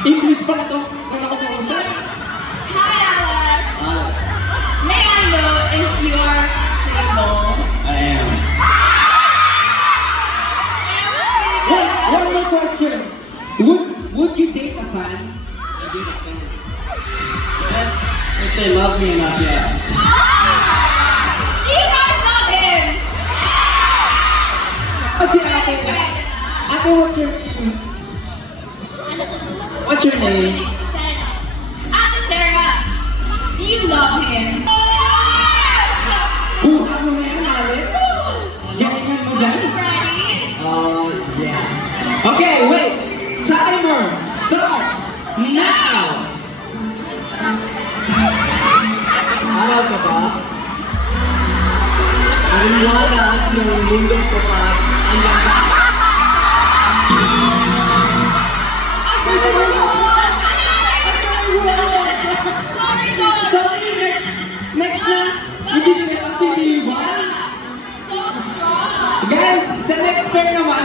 English pala to. Kaya ako mag-usap. Hi, Alex. May I know if you're single? I am. One more question. Would you date a fan? If they love me enough, yeah. Do you guys love him? What's your ate? Ate, what's your name? Ate Sarah, do you love him? Buka mo na yan, Alex. Galingan mo dyan. Ready? Yeah. Okay, wait. Timer starts now. Araw ka ba? Ang liwanag ng mundo ko pa ang lakas. Sorry. Next na. Hindi nila ang titiwan. So strong. Guys, sa next pair naman,